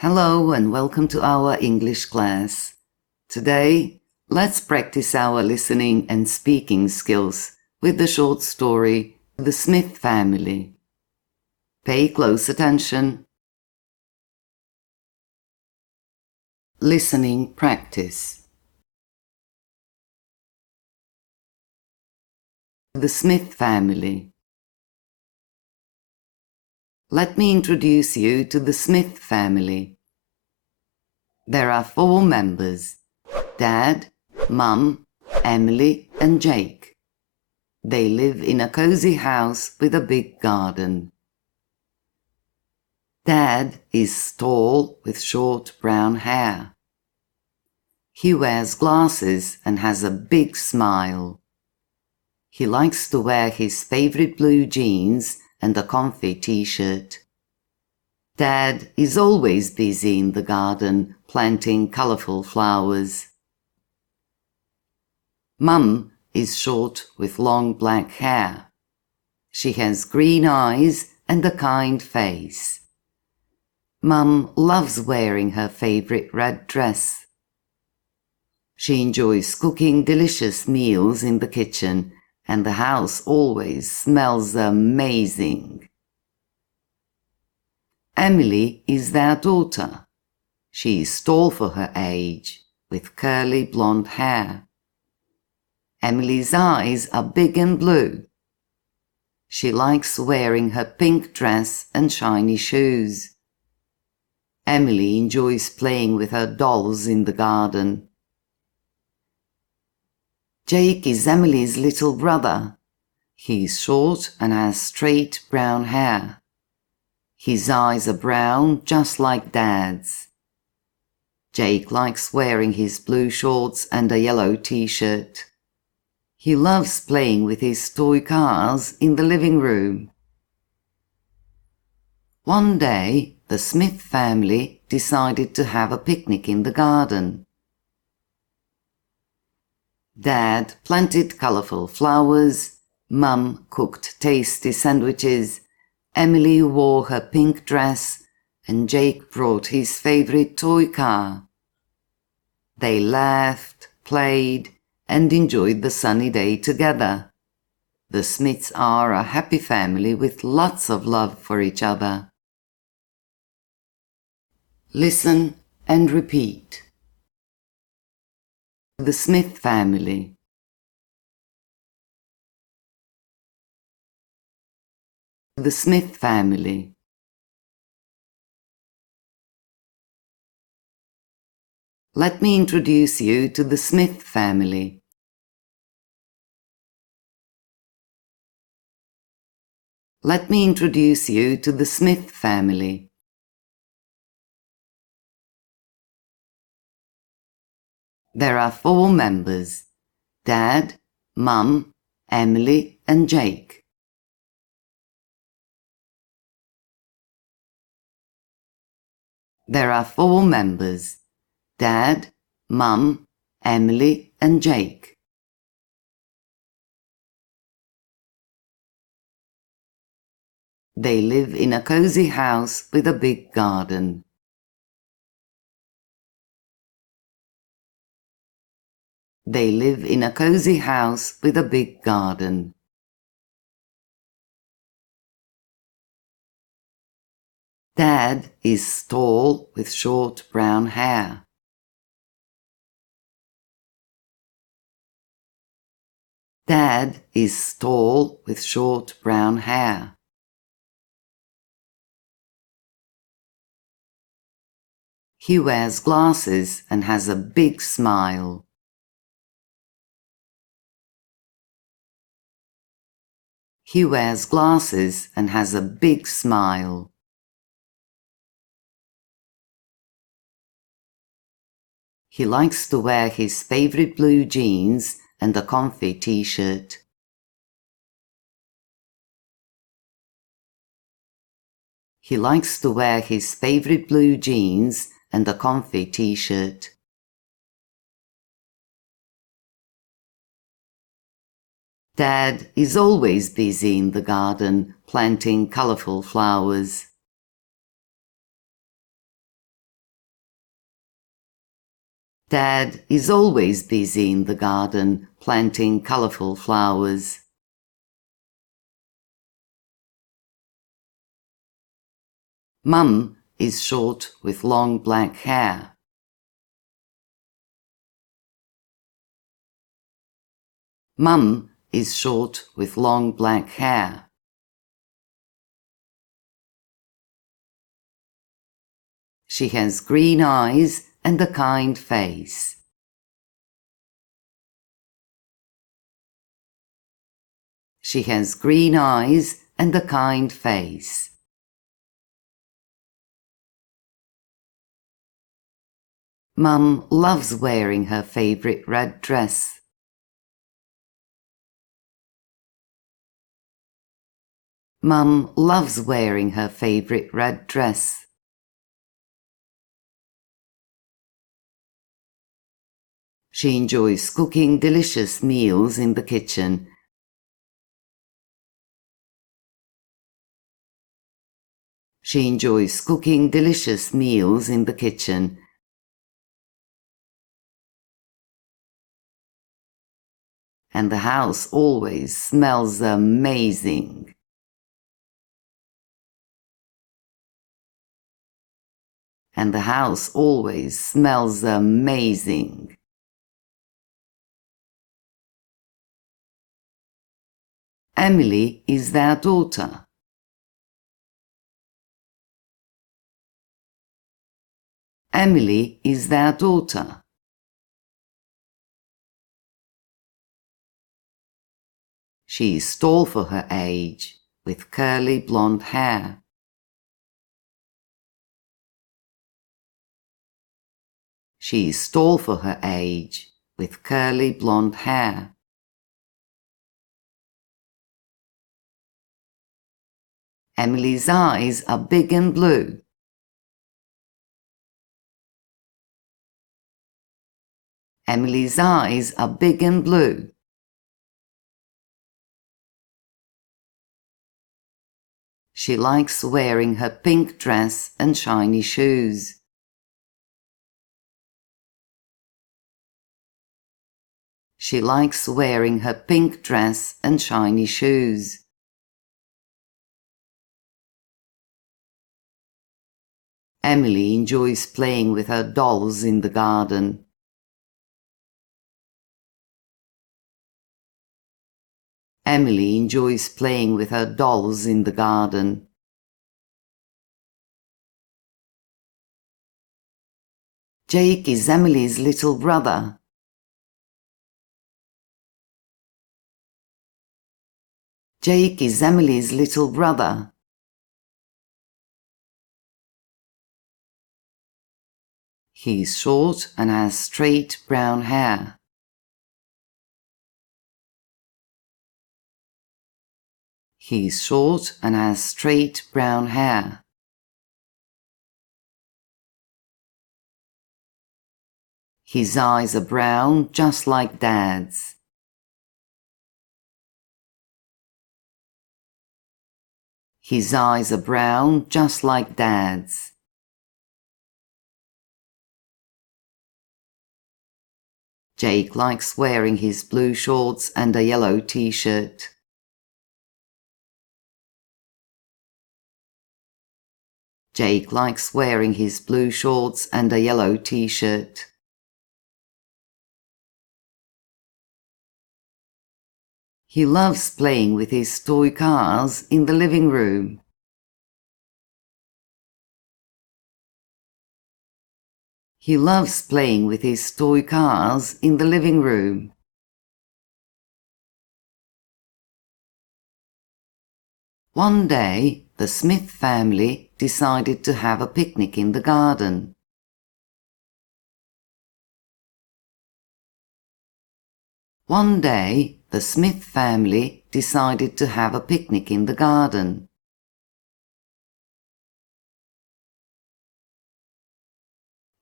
Hello and welcome to our English class. Today, let's practice our listening and speaking skills with the short story The Smith Family. Pay close attention. Listening practice. The Smith Family. Let me introduce you to the Smith family. There are 4 members: Dad, Mum, Emily and Jake. They live in a cozy house with a big garden. Dad is tall with short brown hair. He wears glasses and has a big smile. He likes to wear his favorite blue jeans and a comfy t-shirt. Dad is always busy in the garden planting colorful flowers. Mum is short with long black hair. She has green eyes and a kind face. Mum loves wearing her favorite red dress. She enjoys cooking delicious meals in the kitchen, and the house always smells amazing. Emily is their daughter. She is tall for her age, with curly blonde hair. Emily's eyes are big and blue. She likes wearing her pink dress and shiny shoes. Emily enjoys playing with her dolls in the garden. Jake is Emily's little brother. He is short and has straight brown hair. His eyes are brown, just like Dad's. Jake likes wearing his blue shorts and a yellow t-shirt. He loves playing with his toy cars in the living room. One day, the Smith family decided to have a picnic in the garden. Dad planted colorful flowers, Mum cooked tasty sandwiches, Emily wore her pink dress, and Jake brought his favorite toy car. They laughed, played, and enjoyed the sunny day together. The Smiths are a happy family with lots of love for each other. Listen and repeat. The Smith family. The Smith family. Let me introduce you to the Smith family. Let me introduce you to the Smith family. There are 4 members: Dad, Mum, Emily and Jake. There are 4 members: Dad, Mum, Emily and Jake. They live in a cozy house with a big garden. They live in a cozy house with a big garden. Dad is tall with short brown hair. Dad is tall with short brown hair. He wears glasses and has a big smile. He wears glasses and has a big smile. He likes to wear his favorite blue jeans and a comfy t-shirt. He likes to wear his favorite blue jeans and a comfy t-shirt. Dad is always busy in the garden planting colorful flowers. Dad is always busy in the garden planting colorful flowers. Mum is short with long black hair. Mum is short with long black hair. She has green eyes and a kind face. She has green eyes and a kind face. Mum loves wearing her favorite red dress. Mum loves wearing her favorite red dress. She enjoys cooking delicious meals in the kitchen. She enjoys cooking delicious meals in the kitchen. And the house always smells amazing. And the house always smells amazing. Emily is their daughter. Emily is their daughter. She is tall for her age, with curly blonde hair. She is tall for her age, with curly blonde hair. Emily's eyes are big and blue. Emily's eyes are big and blue. She likes wearing her pink dress and shiny shoes. She likes wearing her pink dress and shiny shoes. Emily enjoys playing with her dolls in the garden. Emily enjoys playing with her dolls in the garden. Jake is Emily's little brother. Jake is Emily's little brother. He is short and has straight brown hair. He is short and has straight brown hair. His eyes are brown, just like Dad's. His eyes are brown, just like Dad's. Jake likes wearing his blue shorts and a yellow t-shirt. Jake likes wearing his blue shorts and a yellow t-shirt. He loves playing with his toy cars in the living room. He loves playing with his toy cars in the living room. One day, the Smith family decided to have a picnic in the garden. One day, the Smith family decided to have a picnic in the garden.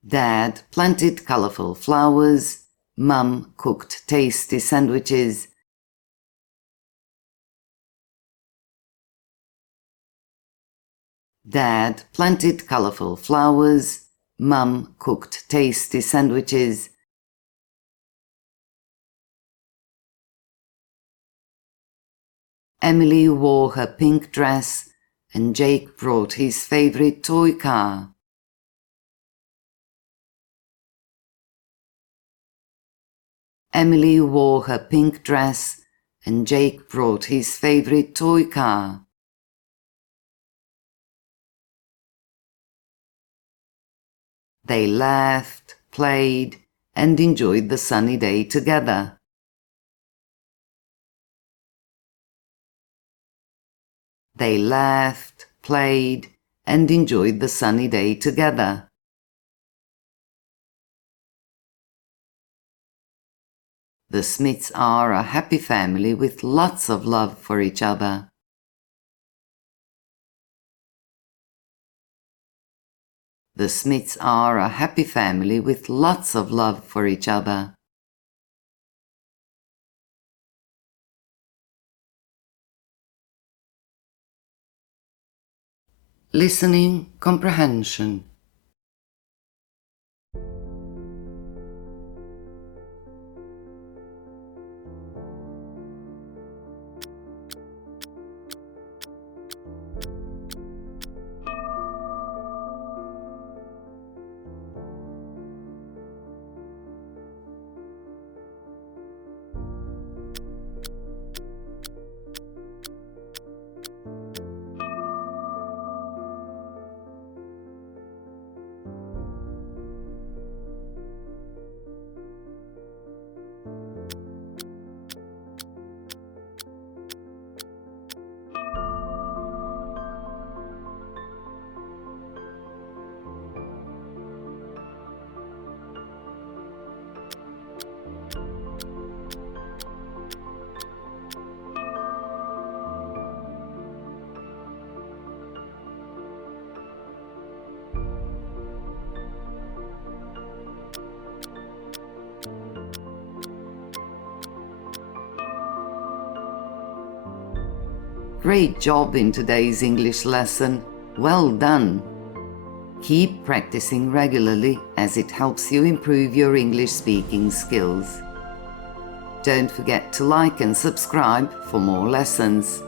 Dad planted colorful flowers. Mum cooked tasty sandwiches. Dad planted colorful flowers. Mum cooked tasty sandwiches. Emily wore her pink dress and Jake brought his favorite toy car. Emily wore her pink dress and Jake brought his favorite toy car. They laughed, played, and enjoyed the sunny day together. They laughed, played, and enjoyed the sunny day together. The Smiths are a happy family with lots of love for each other. The Smiths are a happy family with lots of love for each other. Listening comprehension. Great job in today's English lesson. Well done. Keep practicing regularly as it helps you improve your English speaking skills. Don't forget to like and subscribe for more lessons.